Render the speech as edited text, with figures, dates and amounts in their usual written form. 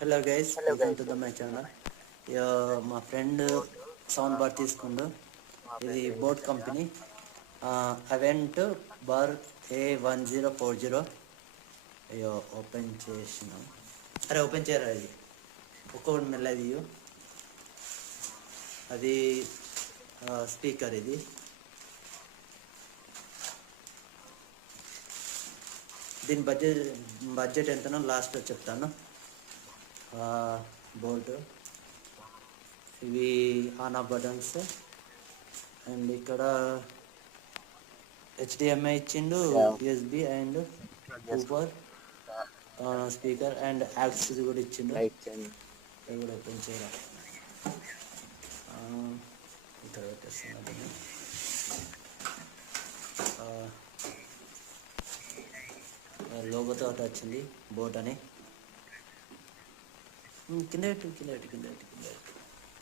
Hello guys, welcome to the my channel. మా friend sound bar తీసుకుండు. ఇది boat company అవెంట్ bar A1040. అయ్యో open చేసినాం. అరే ఓపెన్ చేయరా, ఇది ఒక్కొక్కటి మెల్లది. అది స్పీకర్. ఇది దీని బడ్జెట్ ఎంతనో లాస్ట్లో చెప్తాను. బోల్ట్, ఇవి ఆన్ ఆఫ్ బటన్స్, అండ్ ఇక్కడ HDMI ఇచ్చిండు, USB and super speaker and aux కూడా ఇచ్చిండు. ఇది కూడా ఓపెన్ చేయాలి. ఇక్కడ పెట్టేస్తున్నా. లోగోతో అటు వచ్చింది బోట్ అని. కింద పెట్టు.